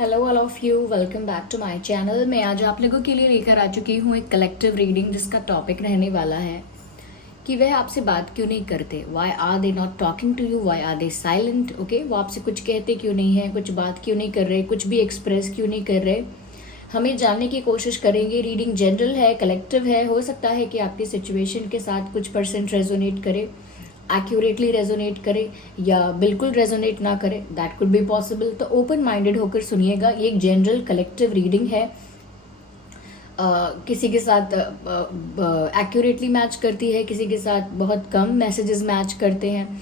Hello all of you, welcome back to my channel. मैं आज आप लोगों के लिए लेकर आ चुकी हूँ एक कलेक्टिव रीडिंग जिसका टॉपिक रहने वाला है कि वह आपसे बात क्यों नहीं करते। Why are they not talking to you, why are they silent. Okay, वो आपसे कुछ कहते क्यों नहीं है, कुछ बात क्यों नहीं कर रहे, कुछ भी एक्सप्रेस क्यों नहीं कर रहे। हमें जानने की कोशिश करेंगे। रीडिंग जनरल है, कलेक्टिव है। हो सकता है कि आपकी सिचुएशन के साथ कुछ परसेंट रेजोनेट करे, एक्यूरेटली रेजोनेट करे या बिल्कुल रेजोनेट ना करे, दैट कुड बी पॉसिबल। तो ओपन माइंडेड होकर सुनिएगा। ये एक जनरल कलेक्टिव रीडिंग है। किसी के साथ एक्यूरेटली मैच करती है, किसी के साथ बहुत कम मैसेजेस मैच करते हैं।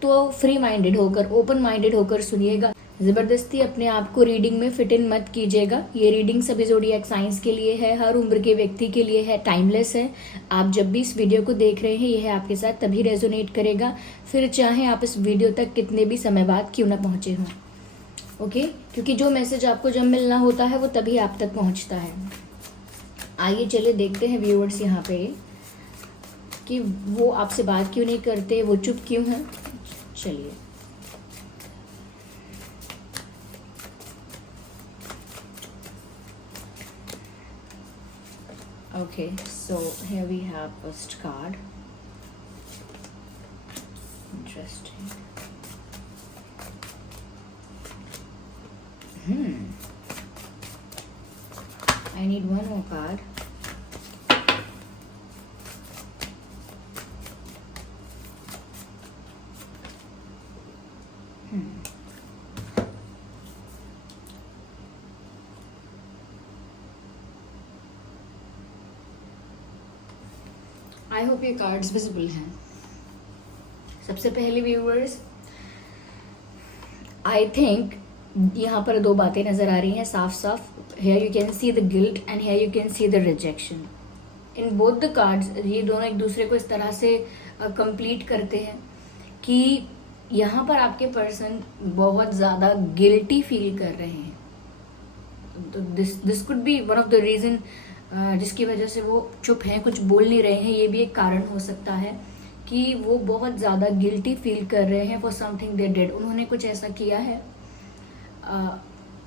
तो फ्री माइंडेड होकर, ओपन माइंडेड होकर सुनिएगा। ज़बरदस्ती अपने आप को रीडिंग में फिट इन मत कीजिएगा। ये रीडिंग सभी ज़ोडिएक साइंस के लिए है, हर उम्र के व्यक्ति के लिए है, टाइमलेस है। आप जब भी इस वीडियो को देख रहे हैं, यह आपके साथ तभी रेजोनेट करेगा, फिर चाहे आप इस वीडियो तक कितने भी समय बाद क्यों ना पहुँचे हों। ओके, क्योंकि जो मैसेज आपको जब मिलना होता है वो तभी आप तक पहुँचता है। आइए चले देखते हैं व्यूअर्स यहाँ पे कि वो आपसे बात क्यों नहीं करते, वो चुप क्यों हैं। चलिए, okay, so here we have first card. Interesting. I need one more card. I hope ये कार्ड्स विजिबल हैं। सबसे पहले व्यूअर्स, आई थिंक यहाँ पर दो बातें नज़र आ रही हैं साफ साफ। Here you can see the guilt and here you can see the rejection. In both the cards ये दोनों एक दूसरे को इस तरह से कंप्लीट करते हैं कि यहाँ पर आपके पर्सन बहुत ज़्यादा गिल्टी फील कर रहे हैं। तो this could be one of the reason जिसकी वजह से वो चुप हैं, कुछ बोल नहीं रहे हैं। ये भी एक कारण हो सकता है कि वो बहुत ज़्यादा गिल्टी फील कर रहे हैं फॉर समथिंग दे डिड। उन्होंने कुछ ऐसा किया है,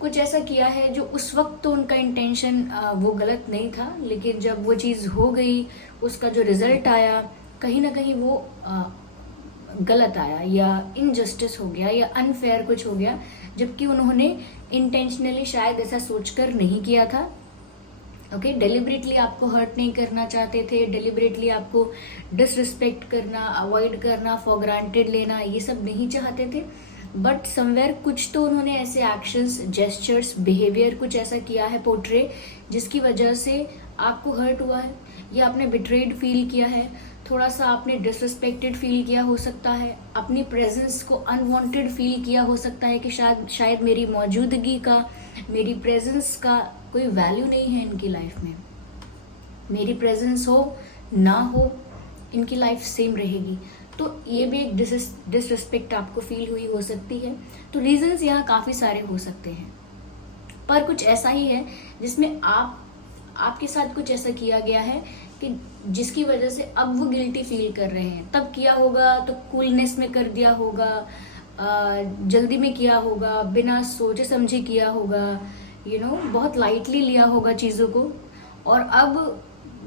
कुछ ऐसा किया है जो उस वक्त तो उनका इंटेंशन वो गलत नहीं था, लेकिन जब वो चीज़ हो गई, उसका जो रिजल्ट आया कहीं ना कहीं वो गलत आया या इनजस्टिस हो गया या अनफेयर कुछ हो गया, जबकि उन्होंने इंटेंशनली शायद ऐसा सोचकर नहीं किया था। ओके, डेलिबरेटली आपको हर्ट नहीं करना चाहते थे, डेलिबरेटली आपको डिसरिस्पेक्ट करना, अवॉइड करना, फॉर ग्रांटेड लेना, ये सब नहीं चाहते थे। बट समवेयर कुछ तो उन्होंने ऐसे एक्शंस, जेस्चर्स, बिहेवियर कुछ ऐसा किया है पोर्ट्रे, जिसकी वजह से आपको हर्ट हुआ है या आपने बिट्रेड फील किया है, थोड़ा सा आपने डिसरिस्पेक्टेड फील किया हो सकता है, अपनी प्रेजेंस को अनवांटेड फील किया हो सकता है कि शायद मेरी मौजूदगी का, मेरी प्रेजेंस का कोई वैल्यू नहीं है इनकी लाइफ में। मेरी प्रेजेंस हो ना हो, इनकी लाइफ सेम रहेगी। तो ये भी एक डिसरिस्पेक्ट आपको फील हुई हो सकती है। तो रीजंस यहाँ काफ़ी सारे हो सकते हैं, पर कुछ ऐसा ही है जिसमें आपके साथ कुछ ऐसा किया गया है कि जिसकी वजह से अब वो गिल्टी फील कर रहे हैं। तब किया होगा तो कूलनेस में कर दिया होगा, जल्दी में किया होगा, बिना सोचे समझे किया होगा, बहुत लाइटली लिया होगा चीज़ों को। और अब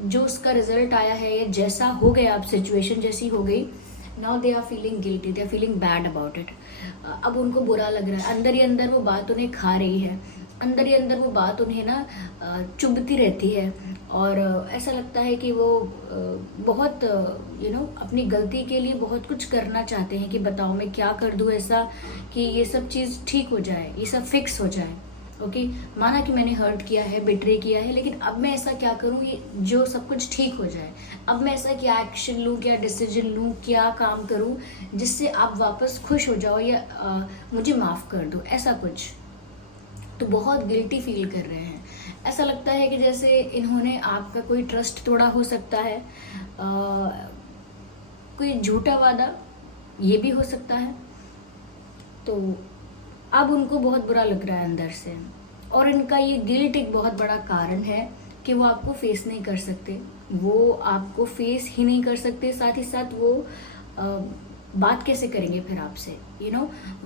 जो उसका रिजल्ट आया है या जैसा हो गया, अब सिचुएशन जैसी हो गई, now they are feeling guilty, they are feeling bad about it. अब उनको बुरा लग रहा है, अंदर ही अंदर वो बात उन्हें खा रही है, अंदर ही अंदर वो बात उन्हें ना चुभती रहती है। और ऐसा लगता है कि वो बहुत अपनी गलती के लिए बहुत कुछ करना चाहते हैं कि बताओ मैं क्या कर दूं ऐसा कि ये सब चीज़ ठीक हो जाए, ये सब फिक्स हो जाए। ओके, माना कि मैंने हर्ट किया है, बिट्रे किया है, लेकिन अब मैं ऐसा क्या करूं ये जो सब कुछ ठीक हो जाए। अब मैं ऐसा क्या एक्शन लूं, क्या डिसीजन लूं, क्या काम करूं जिससे आप वापस खुश हो जाओ या मुझे माफ़ कर दो, ऐसा कुछ। तो बहुत गिल्टी फील कर रहे हैं। ऐसा लगता है कि जैसे इन्होंने आपका कोई ट्रस्ट तोड़ा हो सकता है, कोई झूठा वादा, ये भी हो सकता है। तो अब उनको बहुत बुरा लग रहा है अंदर से, और इनका ये गिल्ट एक बहुत बड़ा कारण है कि वो आपको फेस नहीं कर सकते। वो आपको फेस ही नहीं कर सकते, साथ ही साथ वो बात कैसे करेंगे फिर आपसे।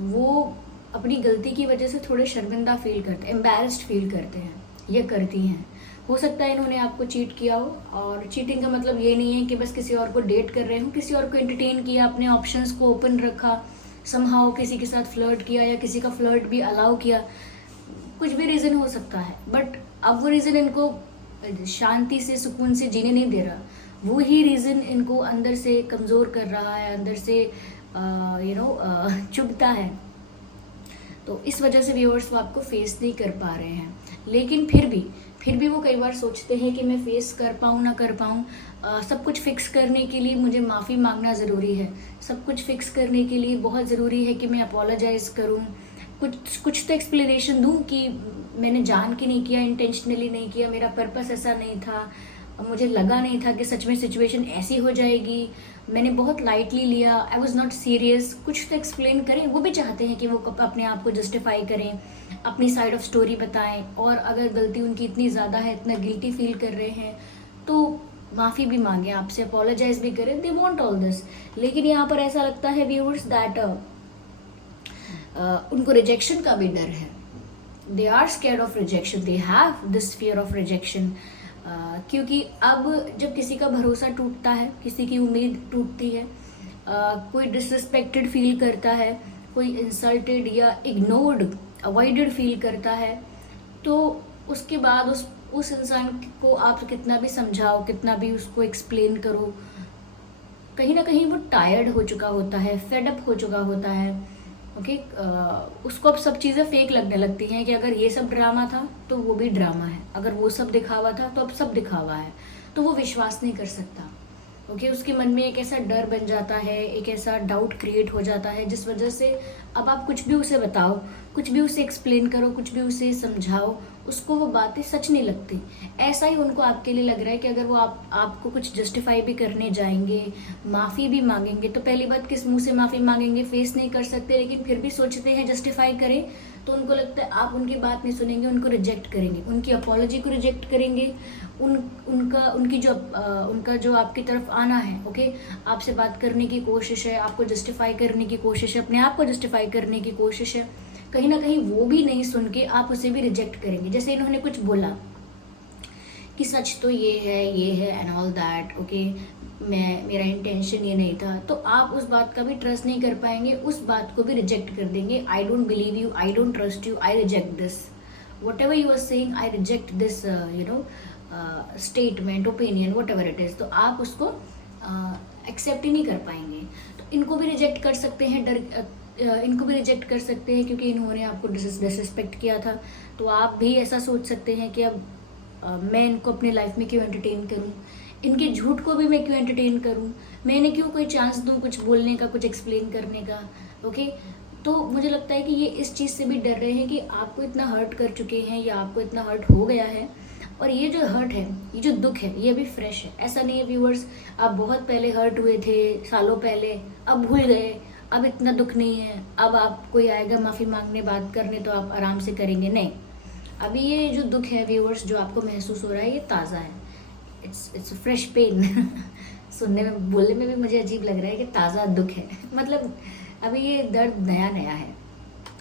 वो अपनी गलती की वजह से थोड़े शर्मिंदा फील करते हैं, एम्बैरेस्ड फील करते हैं या करती हैं। हो सकता है इन्होंने आपको चीट किया हो, और चीटिंग का मतलब ये नहीं है कि बस किसी और को डेट कर रहे हो, किसी और को एंटरटेन किया, अपने ऑप्शंस को ओपन रखा, समहाउ किसी के साथ फ्लर्ट किया या किसी का फ्लर्ट भी अलाउ किया। कुछ भी रीज़न हो सकता है, बट अब वो रीज़न इनको शांति से सुकून से जीने नहीं दे रहा। वो ही रीज़न इनको अंदर से कमज़ोर कर रहा है, अंदर से चुभता है। तो इस वजह से व्यूअर्स वो आपको फेस नहीं कर पा रहे हैं। लेकिन फिर भी वो कई बार सोचते हैं कि मैं फेस कर पाऊँ ना कर पाऊँ। सब कुछ फिक्स करने के लिए मुझे माफ़ी मांगना ज़रूरी है, सब कुछ फिक्स करने के लिए बहुत ज़रूरी है कि मैं अपोलोजाइज़ करूँ, कुछ तो एक्सप्लेनेशन दूँ कि मैंने जान के नहीं किया, इंटेंशनली नहीं किया, मेरा पर्पस ऐसा नहीं था, मुझे लगा नहीं था कि सच में सिचुएशन ऐसी हो जाएगी, मैंने बहुत लाइटली लिया, आई वॉज नॉट सीरियस। कुछ तो एक्सप्लेन करें। वो भी चाहते हैं कि वो अपने आप को जस्टिफाई करें, अपनी साइड ऑफ स्टोरी बताएं, और अगर गलती उनकी इतनी ज़्यादा है, इतना गिल्टी फील कर रहे हैं, तो माफ़ी भी मांगें आपसे, अपोलोजाइज भी करें। They want all this. लेकिन यहाँ पर ऐसा लगता है व्यूअर्स दैट उनको रिजेक्शन का भी डर है। They are scared of rejection, they have this fear of rejection. क्योंकि अब जब किसी का भरोसा टूटता है, किसी की उम्मीद टूटती है, कोई डिसरिस्पेक्टेड फील करता है, कोई इंसल्टेड या इग्नोर्ड, अवॉइडेड फील करता है, तो उसके बाद उस इंसान को आप कितना भी समझाओ, कितना भी उसको एक्सप्लेन करो, कहीं ना कहीं वो टायर्ड हो चुका होता है, फेड अप हो चुका होता है। ओके, उसको अब सब चीज़ें फेक लगने लगती हैं कि अगर ये सब ड्रामा था तो वो भी ड्रामा है, अगर वो सब दिखावा था तो अब सब दिखावा है, तो वो विश्वास नहीं कर सकता। ओके, उसके मन में एक ऐसा डर बन जाता है, एक ऐसा डाउट क्रिएट हो जाता है, जिस वजह से अब आप कुछ भी उसे बताओ, कुछ भी उसे एक्सप्लेन करो, कुछ भी उसे समझाओ, उसको वो बातें सच नहीं लगती। ऐसा ही उनको आपके लिए लग रहा है कि अगर वो आपको कुछ जस्टिफाई भी करने जाएंगे, माफ़ी भी मांगेंगे, तो पहली बात किस मुंह से माफ़ी मांगेंगे, फेस नहीं कर सकते, लेकिन फिर भी सोचते हैं जस्टिफाई करें, तो उनको लगता है आप उनकी बात नहीं सुनेंगे, उनको रिजेक्ट करेंगे, उनकी अपॉलॉजी को रिजेक्ट करेंगे, उनका जो आपकी तरफ आना है, ओके, आपसे बात करने की कोशिश है, आपको जस्टिफाई करने की कोशिश है, अपने आप को जस्टिफाई करने की कोशिश है, कहीं ना कहीं वो भी नहीं सुन के आप उसे भी रिजेक्ट करेंगे। जैसे इन्होंने कुछ बोला कि सच तो ये है एंड ऑल दैट, ओके, मेरा इंटेंशन ये नहीं था, तो आप उस बात का भी ट्रस्ट नहीं कर पाएंगे, उस बात को भी रिजेक्ट कर देंगे। I don't believe you, I don't trust you, I reject this, whatever you are saying, I reject this statement, opinion, whatever it is. तो आप उसको एक्सेप्ट ही नहीं कर पाएंगे। तो इनको भी रिजेक्ट कर सकते हैं, इनको भी रिजेक्ट कर सकते हैं क्योंकि इन्होंने आपको डिसरिस्पेक्ट किया था। तो आप भी ऐसा सोच सकते हैं कि अब मैं इनको अपनी लाइफ में क्यों एंटरटेन करूं, इनके झूठ को भी मैं क्यों एंटरटेन करूं, मैं इन्हें क्यों कोई चांस दूं कुछ बोलने का, कुछ एक्सप्लेन करने का। ओके, तो मुझे लगता है कि ये इस चीज़ से भी डर रहे हैं कि आपको इतना हर्ट कर चुके हैं या आपको इतना हर्ट हो गया है, और ये जो हर्ट है, ये जो दुख है, ये अभी फ्रेश है। ऐसा नहीं है व्यूअर्स आप बहुत पहले हर्ट हुए थे, सालों पहले, अब भूल गए, अब इतना दुख नहीं है, अब आप कोई आएगा माफ़ी मांगने, बात करने, तो आप आराम से करेंगे। नहीं, अभी ये जो दुख है व्यूअर्स जो आपको महसूस हो रहा है, ये ताज़ा है, इट्स फ्रेश पेन। सुनने में, बोलने में भी मुझे अजीब लग रहा है कि ताज़ा दुख है, मतलब अभी ये दर्द नया नया है,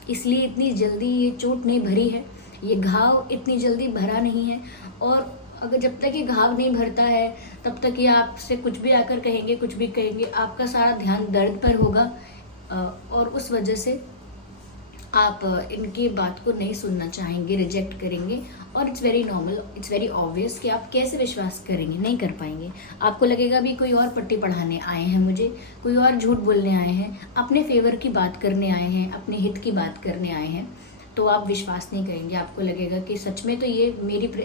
इसलिए इतनी जल्दी ये चोट नहीं भरी है, ये घाव इतनी जल्दी भरा नहीं है। और अगर जब तक ये घाव नहीं भरता है तब तक ये आपसे कुछ भी आकर कहेंगे, कुछ भी कहेंगे, आपका सारा ध्यान दर्द पर होगा, और उस वजह से आप इनकी बात को नहीं सुनना चाहेंगे, रिजेक्ट करेंगे। और it's very normal, it's very obvious कि आप कैसे विश्वास करेंगे, नहीं कर पाएंगे। आपको लगेगा भी कोई और पट्टी पढ़ाने आए हैं मुझे, कोई और झूठ बोलने आए हैं, अपने फेवर की बात करने आए हैं, अपने हित की बात करने आए हैं, तो आप विश्वास नहीं करेंगे। आपको लगेगा कि सच में तो ये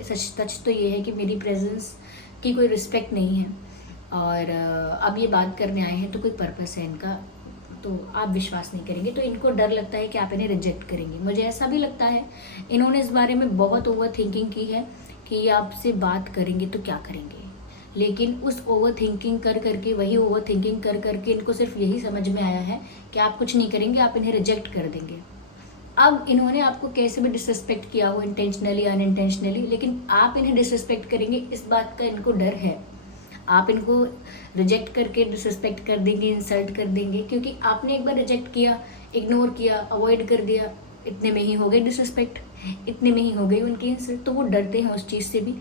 सच तो ये है कि मेरी प्रेजेंस की कोई रिस्पेक्ट नहीं है, और अब ये बात करने आए हैं तो कोई पर्पस है इनका, तो आप विश्वास नहीं करेंगे। तो इनको डर लगता है कि आप इन्हें रिजेक्ट करेंगे। मुझे ऐसा भी लगता है इन्होंने इस बारे में बहुत ओवर थिंकिंग की है कि ये आपसे बात करेंगे तो क्या करेंगे, लेकिन उस ओवर थिंकिंग कर करके, वही ओवर थिंकिंग कर करके इनको सिर्फ यही समझ में आया है कि आप कुछ नहीं करेंगे, आप इन्हें रिजेक्ट कर देंगे। अब इन्होंने आपको कैसे भी डिसरिस्पेक्ट किया हो, इंटेंशनली अनइंटेंशनली, लेकिन आप इन्हें डिसरिस्पेक्ट करेंगे, इस बात का इनको डर है। आप इनको रिजेक्ट करके डिसरिस्पेक्ट कर देंगे, इंसल्ट कर देंगे, क्योंकि आपने एक बार रिजेक्ट किया, इग्नोर किया, अवॉइड कर दिया, इतने में ही हो गई डिसरिस्पेक्ट, इतने में ही हो गई उनकी इंसल्ट, तो वो डरते हैं उस चीज़ से भी।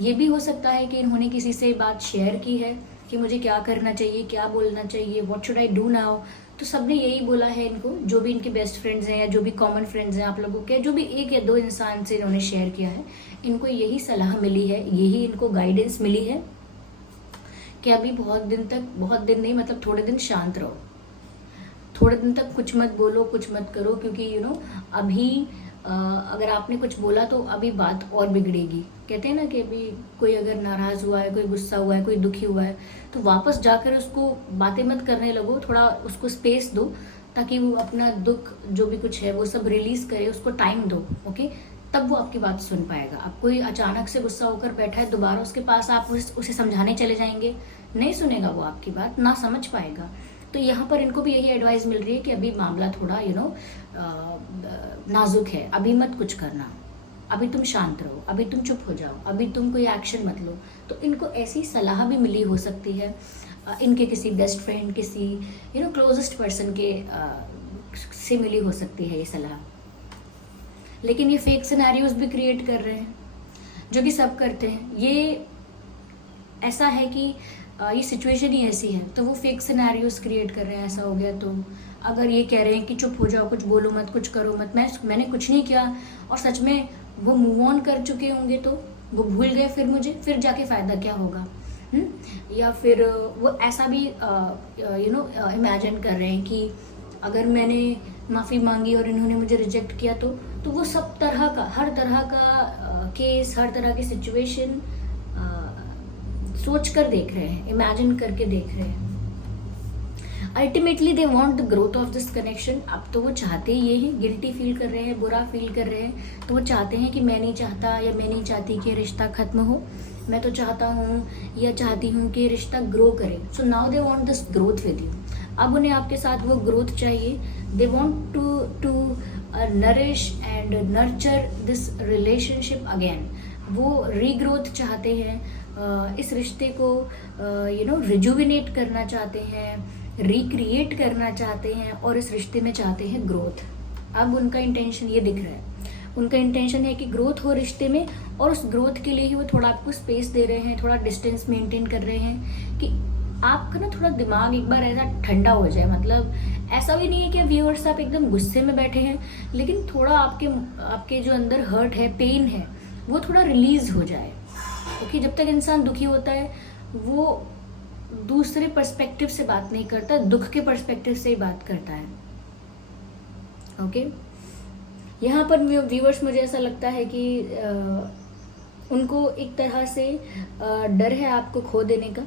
ये भी हो सकता है कि इन्होंने किसी से बात शेयर की है कि मुझे क्या करना चाहिए, क्या बोलना चाहिए, what should I do now. तो सबने यही बोला है इनको, जो भी इनके बेस्ट फ्रेंड्स हैं या जो भी कॉमन फ्रेंड्स हैं आप लोगों के, जो भी एक या दो इंसान से इन्होंने शेयर किया है, इनको यही सलाह मिली है, यही इनको गाइडेंस मिली है कि अभी बहुत दिन तक, बहुत दिन नहीं मतलब थोड़े दिन शांत रहो, थोड़े दिन तक कुछ मत बोलो, कुछ मत करो, क्योंकि अभी अगर आपने कुछ बोला तो अभी बात और बिगड़ेगी। कहते हैं ना कि अभी कोई अगर नाराज़ हुआ है, कोई गुस्सा हुआ है, कोई दुखी हुआ है, तो वापस जाकर उसको बातें मत करने लगो, थोड़ा उसको स्पेस दो ताकि वो अपना दुख जो भी कुछ है वो सब रिलीज़ करे, उसको टाइम दो, ओके। तब वो आपकी बात सुन पाएगा। अब कोई अचानक से गुस्सा होकर बैठा है, दोबारा उसके पास आप उसे समझाने चले जाएंगे, नहीं सुनेगा वो आपकी बात, ना समझ पाएगा। तो यहाँ पर इनको भी यही एडवाइस मिल रही है कि अभी मामला थोड़ा नाजुक है, अभी मत कुछ करना, अभी तुम शांत रहो, अभी तुम चुप हो जाओ, अभी तुम कोई एक्शन मत लो। तो इनको ऐसी सलाह भी मिली हो सकती है इनके किसी बेस्ट फ्रेंड, किसी क्लोजेस्ट पर्सन के से मिली हो सकती है ये सलाह। लेकिन ये फेक सिनेरियोज भी क्रिएट कर रहे हैं, जो कि सब करते हैं। ये ऐसा है कि ये सिचुएशन ही ऐसी है, तो वो फेक सिनेरियोज क्रिएट कर रहे हैं। ऐसा हो गया तो अगर ये कह रहे हैं कि चुप हो जाओ, कुछ बोलो मत, कुछ करो मत, मैंने कुछ नहीं किया, और सच में वो मूव ऑन कर चुके होंगे, तो वो भूल गए, फिर जाके फ़ायदा क्या होगा। या फिर वो ऐसा भी इमेजिन कर रहे हैं कि अगर मैंने माफ़ी मांगी और इन्होंने मुझे रिजेक्ट किया तो वो सब तरह का, हर तरह का केस, हर तरह की सिचुएशन सोच कर देख रहे हैं, इमेजिन करके देख रहे हैं। Ultimately they want the growth of this connection. अब तो वो चाहते ये हैं, गिल्टी फील कर रहे हैं, बुरा फील कर रहे हैं, तो वो चाहते हैं कि मैं नहीं चाहता या मैं नहीं चाहती कि रिश्ता खत्म हो, मैं तो चाहता हूँ या चाहती हूँ कि रिश्ता ग्रो करे। So now they want this growth with you. अब उन्हें आपके साथ वो ग्रोथ चाहिए। They want to nourish and nurture this relationship again. वो रीग्रोथ चाहते हैं, इस रिश्ते को रिजुविनेट करना चाहते हैं, रिक्रिएट करना चाहते हैं, और इस रिश्ते में चाहते हैं ग्रोथ। अब उनका इंटेंशन ये दिख रहा है, उनका इंटेंशन है कि ग्रोथ हो रिश्ते में, और उस ग्रोथ के लिए ही वो थोड़ा आपको स्पेस दे रहे हैं, थोड़ा डिस्टेंस मेंटेन कर रहे हैं कि आपका ना थोड़ा दिमाग एक बार ऐसा ठंडा हो जाए। मतलब ऐसा भी नहीं है कि व्यूअर्स आप एकदम गुस्से में बैठे हैं, लेकिन थोड़ा आपके जो अंदर हर्ट है, पेन है, वो थोड़ा रिलीज हो जाए। ओके, जब तक इंसान दुखी होता है वो दूसरे पर्सपेक्टिव से बात नहीं करता, दुख के पर्सपेक्टिव से ही बात करता है। ओके, यहाँ पर व्यूअर्स मुझे ऐसा लगता है कि उनको एक तरह से डर है आपको खो देने का।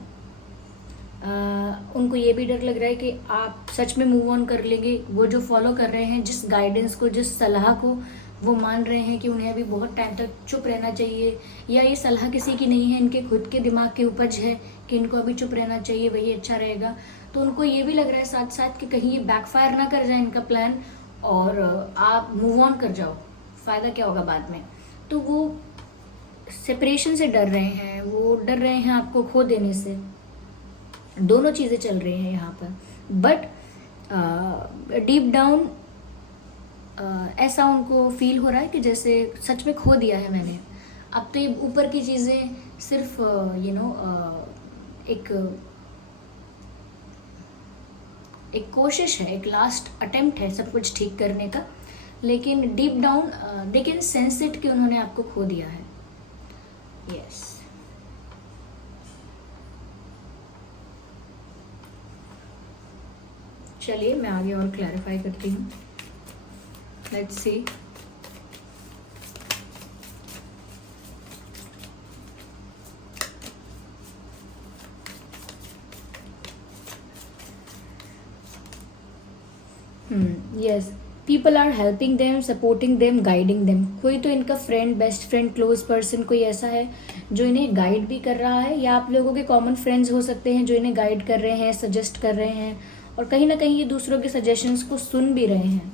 उनको ये भी डर लग रहा है कि आप सच में मूव ऑन कर लेंगे। वो जो फॉलो कर रहे हैं, जिस गाइडेंस को, जिस सलाह को वो मान रहे हैं कि उन्हें अभी बहुत टाइम तक चुप रहना चाहिए, या ये सलाह किसी की नहीं है, इनके खुद के दिमाग की उपज है कि इनको अभी चुप रहना चाहिए, वही अच्छा रहेगा। तो उनको ये भी लग रहा है साथ साथ कि कहीं ये बैकफायर ना कर जाए इनका प्लान, और आप मूव ऑन कर जाओ, फ़ायदा क्या होगा बाद में। तो वो सेपरेशन से डर रहे हैं, वो डर रहे हैं आपको खो देने से। दोनों चीज़ें चल रही हैं यहाँ पर, बट डीप डाउन ऐसा उनको फील हो रहा है कि जैसे सच में खो दिया है मैंने। अब तो ये ऊपर की चीज़ें सिर्फ एक कोशिश है, एक लास्ट अटेम्प्ट है सब कुछ ठीक करने का, लेकिन deep down they can sense it कि उन्होंने आपको खो दिया है। यस, चलिए मैं आगे और क्लैरिफाई करती हूँ। Let's see. Yes, people are helping them, supporting them, guiding them. कोई तो इनका friend, best friend, close person कोई ऐसा है जो इन्हें गाइड भी कर रहा है, या आप लोगों के कॉमन फ्रेंड्स हो सकते हैं जो इन्हें गाइड कर रहे हैं, सजेस्ट कर रहे हैं, और कहीं ना कहीं ये दूसरों के सजेशंस को सुन भी रहे हैं।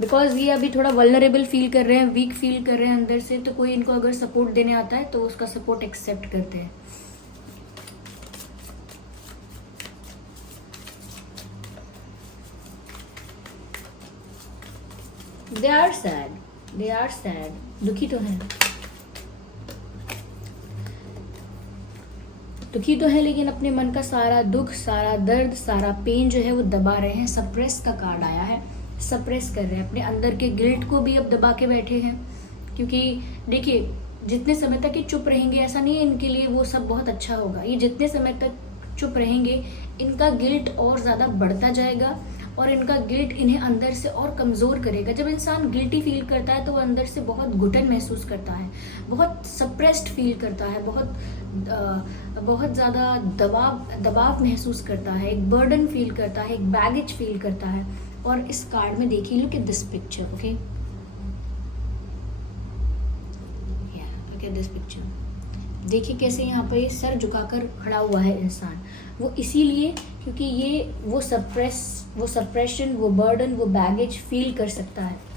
बिकॉज ये अभी थोड़ा वल्नरेबल फील कर रहे हैं, वीक फील कर रहे हैं अंदर से, तो कोई इनको अगर सपोर्ट देने आता है तो उसका सपोर्ट एक्सेप्ट करते हैं। They are sad, they are sad, दुखी तो है, दुखी तो है, लेकिन अपने मन का सारा दुख, सारा दर्द, सारा पेन जो है वो दबा रहे हैं। सप्रेस का कार्ड आया है, सप्रेस कर रहे हैं अपने अंदर के गिल्ट को भी, अब दबा के बैठे हैं। क्योंकि देखिए, जितने समय तक ये चुप रहेंगे, ऐसा नहीं है इनके लिए वो सब बहुत अच्छा होगा, ये जितने समय तक चुप रहेंगे इनका गिल्ट और ज़्यादा बढ़ता जाएगा और इनका गिल्ट इन्हें अंदर से और कमज़ोर करेगा। जब इंसान गिल्टी फील करता है तो वो अंदर से बहुत घुटन महसूस करता है, बहुत सप्रेस्ड फील करता है, बहुत ज़्यादा दबाव महसूस करता है, एक बर्डन फील करता है, एक बैगेज फील करता है। और इस कार्ड में देखिए, look at this picture, okay, look at this picture. देखिए कैसे यहाँ पर ये सर झुकाकर खड़ा हुआ है इंसान, वो इसीलिए क्योंकि ये वो सप्रेशन, वो बर्डन, वो बैगेज फील कर सकता है।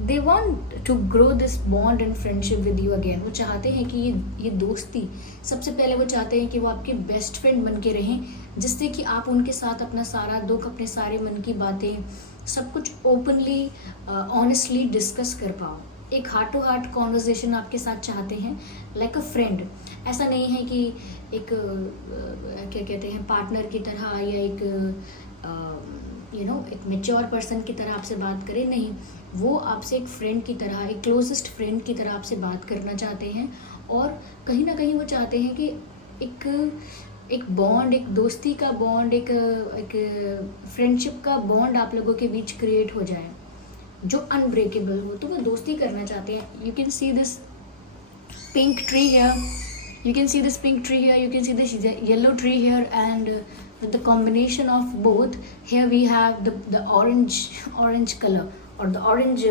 They want to grow this bond and friendship with you again. वो चाहते हैं कि ये दोस्ती, सबसे पहले वो चाहते हैं कि वो आपके बेस्ट फ्रेंड बन के रहें, जिससे कि आप उनके साथ अपना सारा दुख, अपने सारे मन की बातें, सब कुछ ओपनली ऑनेस्टली डिस्कस कर पाओ। एक हार्ट टू हार्ट कॉन्वर्जेशन आपके साथ चाहते हैं, लाइक अ फ्रेंड। ऐसा नहीं है कि एक क्या कहते हैं, पार्टनर की तरह या एक एक मेच्योर पर्सन की तरह आपसे बात करे, नहीं, वो आपसे एक फ्रेंड की तरह, एक क्लोजेस्ट फ्रेंड की तरह आपसे बात करना चाहते हैं। और कहीं ना कहीं वो चाहते हैं कि एक बॉन्ड, एक दोस्ती का बॉन्ड, एक फ्रेंडशिप का बॉन्ड आप लोगों के बीच क्रिएट हो जाए जो अनब्रेकेबल हो। तो वो दोस्ती करना चाहते हैं। You can see this pink tree here, you can see this pink tree here, you can see this yellow tree here, and with the combination of both, here we have the orange color or the orange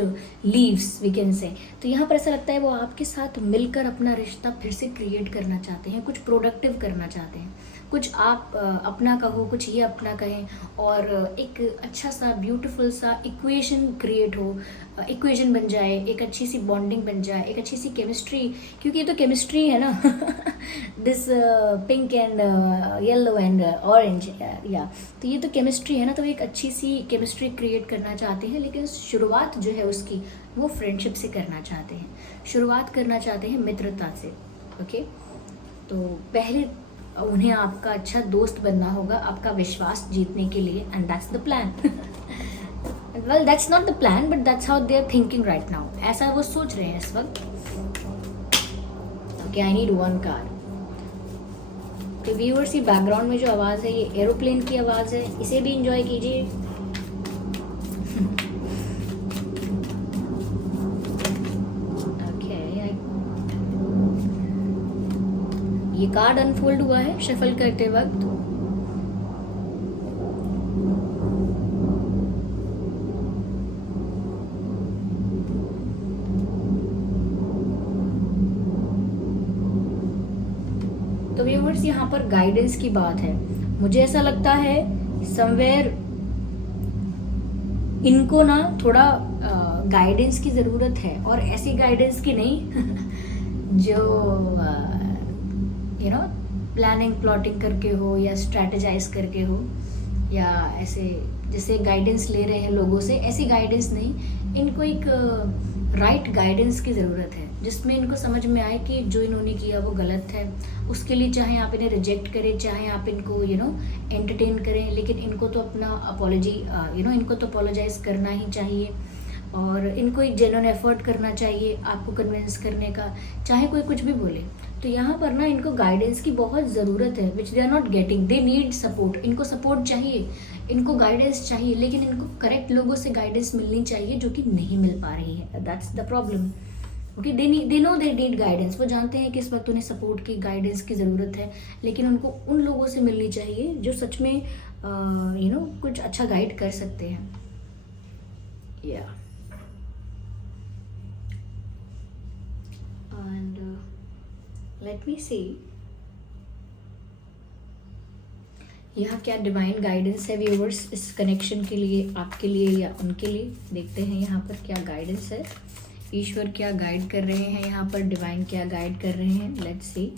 leaves we can say। तो यहाँ पर ऐसा लगता है वो आपके साथ मिलकर अपना रिश्ता फिर से क्रिएट करना चाहते हैं, कुछ प्रोडक्टिव करना चाहते हैं, कुछ आप अपना कहो, कुछ ये अपना कहें, और एक अच्छा सा ब्यूटीफुल सा इक्वेशन क्रिएट हो, इक्वेशन बन जाए, एक अच्छी सी बॉन्डिंग बन जाए, एक अच्छी सी केमिस्ट्री, क्योंकि ये तो केमिस्ट्री है ना this pink and yellow and orange, या तो ये तो केमिस्ट्री है ना। तो एक अच्छी सी केमिस्ट्री क्रिएट करना चाहते हैं, लेकिन शुरुआत जो है उसकी वो फ्रेंडशिप से करना चाहते हैं, शुरुआत करना चाहते हैं मित्रता से। ओके, तो पहले उन्हें आपका अच्छा दोस्त बनना होगा, आपका विश्वास जीतने के लिए, and that's the plan. Well, that's not the plan, but that's how they are thinking right now. ऐसा वो सोच रहे हैं इस वक्त। Okay, I need one car. तो व्यूअर्स, ये बैकग्राउंड में जो आवाज़ है ये एरोप्लेन की आवाज़ है, इसे भी इंजॉय कीजिए। ये कार्ड अनफोल्ड हुआ है शफल करते वक्त। तो व्यूअर्स, यहाँ पर गाइडेंस की बात है। मुझे ऐसा लगता है समवेयर इनको ना थोड़ा गाइडेंस की ज़रूरत है, और ऐसी गाइडेंस की नहीं जो प्लानिंग प्लॉटिंग करके हो या स्ट्रैटेजाइज करके हो, या ऐसे जैसे गाइडेंस ले रहे हैं लोगों से, ऐसी गाइडेंस नहीं। इनको एक राइट गाइडेंस की ज़रूरत है, जिसमें इनको समझ में आए कि जो इन्होंने किया वो गलत है। उसके लिए चाहे आप इन्हें रिजेक्ट करें, चाहे आप इनको एंटरटेन करें, लेकिन इनको तो अपना अपॉलॉजी इनको तो अपॉलोजाइज करना ही चाहिए, और इनको एक जेन्युइन एफर्ट करना चाहिए आपको कन्विंस करने का, चाहे कोई कुछ भी बोले। तो यहाँ पर ना इनको गाइडेंस की बहुत ज़रूरत है, which they are not getting. They need support, इनको सपोर्ट चाहिए, इनको गाइडेंस चाहिए, लेकिन इनको करेक्ट लोगों से गाइडेंस मिलनी चाहिए जो कि नहीं मिल पा रही है। That's the problem. Okay, they know they need guidance. वो जानते हैं कि इस वक्त उन्हें सपोर्ट की, गाइडेंस की ज़रूरत है, लेकिन उनको उन लोगों से मिलनी चाहिए जो सच में कुछ अच्छा गाइड कर सकते हैं। या एंड लेट मी सी यहाँ क्या डिवाइन गाइडेंस है व्यूअर्स इस कनेक्शन के लिए, आपके लिए या उनके लिए। देखते हैं यहाँ पर क्या गाइडेंस है ईश्वर क्या गाइड कर रहे हैं यहाँ पर, डिवाइन क्या गाइड कर रहे हैं, लेट्स सी।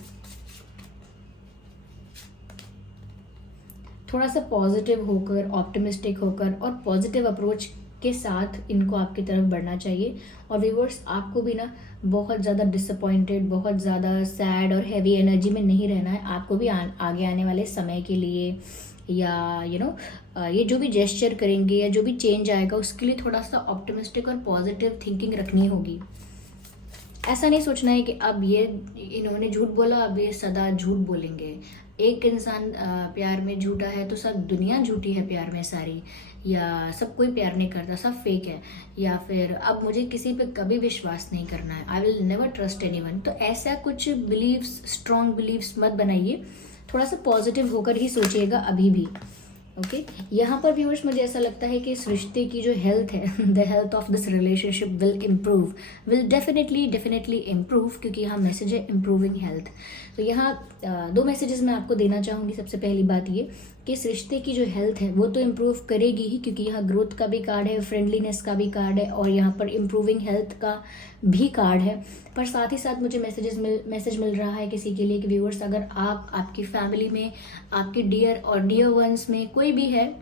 थोड़ा सा पॉजिटिव होकर, ऑप्टिमिस्टिक होकर और पॉजिटिव अप्रोच के साथ इनको आपकी तरफ बढ़ना चाहिए। और व्यूअर्स, आपको भी ना बहुत ज़्यादा डिसअपॉइंटेड, बहुत ज़्यादा सैड और हैवी एनर्जी में नहीं रहना है। आपको भी आगे आने वाले समय के लिए या ये जो भी जेस्चर करेंगे या जो भी चेंज आएगा उसके लिए थोड़ा सा ऑप्टिमिस्टिक और पॉजिटिव थिंकिंग रखनी होगी। ऐसा नहीं सोचना है कि अब ये इन्होंने झूठ बोला, अब ये सदा झूठ बोलेंगे। एक इंसान प्यार में झूठा है तो सब दुनिया झूठी है प्यार में सारी, या सब कोई प्यार नहीं करता, सब फेक है, या फिर अब मुझे किसी पे कभी विश्वास नहीं करना है, I will never trust anyone. तो ऐसा कुछ बिलीव्स, स्ट्रॉन्ग बिलीव्स मत बनाइए, थोड़ा सा पॉजिटिव होकर ही सोचिएगा अभी भी। ओके यहाँ पर व्यूअर्स मुझे ऐसा लगता है कि इस रिश्ते की जो हेल्थ है, the health of this relationship will improve, will definitely improve, क्योंकि यहाँ मैसेज है इम्प्रूविंग हेल्थ। तो यहाँ दो मैसेजेस मैं आपको देना चाहूँगी। सबसे पहली बात ये कि इस रिश्ते की जो हेल्थ है वो तो इम्प्रूव करेगी ही, क्योंकि यहाँ ग्रोथ का भी कार्ड है, फ्रेंडलीनेस का भी कार्ड है और यहाँ पर इम्प्रूविंग हेल्थ का भी कार्ड है। पर साथ ही साथ मुझे मैसेज मिल रहा है किसी के लिए कि व्यूअर्स, अगर आप, आपकी फैमिली में, आपके डियर और डियर वंस में कोई भी है,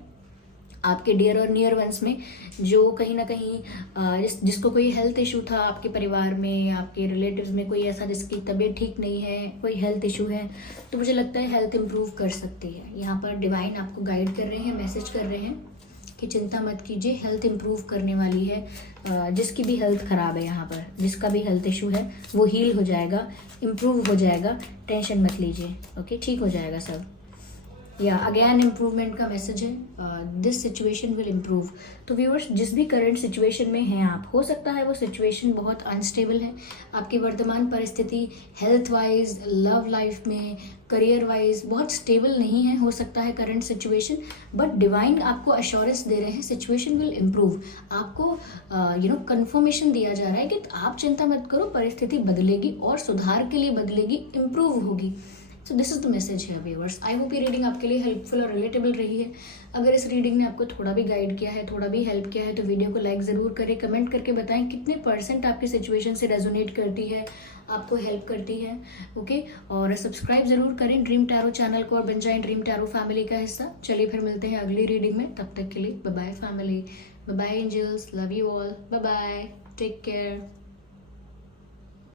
आपके डियर और नियर वंस में जो कहीं ना कहीं जिसको कोई हेल्थ इशू था आपके परिवार में, आपके रिलेटिव्स में कोई ऐसा जिसकी तबीयत ठीक नहीं है, कोई हेल्थ इशू है, तो मुझे लगता है हेल्थ इम्प्रूव कर सकती है। यहाँ पर डिवाइन आपको गाइड कर रहे हैं, मैसेज कर रहे हैं कि चिंता मत कीजिए, हेल्थ इम्प्रूव करने वाली है। जिसकी भी हेल्थ ख़राब है, यहाँ पर जिसका भी हेल्थ इशू है वो हील हो जाएगा, इम्प्रूव हो जाएगा, टेंशन मत लीजिए। ओके, ठीक हो जाएगा सब। या अगेन इम्प्रूवमेंट का मैसेज है, दिस सिचुएशन विल इम्प्रूव। तो व्यूअर्स, जिस भी करंट सिचुएशन में हैं आप, हो सकता है वो सिचुएशन बहुत अनस्टेबल है, आपकी वर्तमान परिस्थिति हेल्थ वाइज, लव लाइफ में, करियर वाइज बहुत स्टेबल नहीं है, हो सकता है करंट सिचुएशन, बट डिवाइन आपको अश्योरेंस दे रहे हैं सिचुएशन विल इम्प्रूव। आपको कंफर्मेशन दिया जा रहा है कि आप चिंता मत करो, परिस्थिति बदलेगी और सुधार के लिए बदलेगी, इम्प्रूव होगी। So this is the message है व्यूअर्स। आई होप ये रीडिंग आपके लिए हेल्पफुल और रिलेटेबल रही है। अगर इस रीडिंग ने आपको थोड़ा भी गाइड किया है, थोड़ा भी हेल्प किया है, तो वीडियो को लाइक ज़रूर करें, कमेंट करके बताएं कितने % आपकी सिचुएशन से रेजोनेट करती है, आपको हेल्प करती है। ओके, और सब्सक्राइब ज़रूर करें ड्रीम टैरो चैनल को और बन जाएं ड्रीम टैरो फैमिली का हिस्सा। चलिए फिर मिलते हैं अगली रीडिंग में, तब तक के लिए bye bye family, bye bye angels, love you all, bye bye, take care.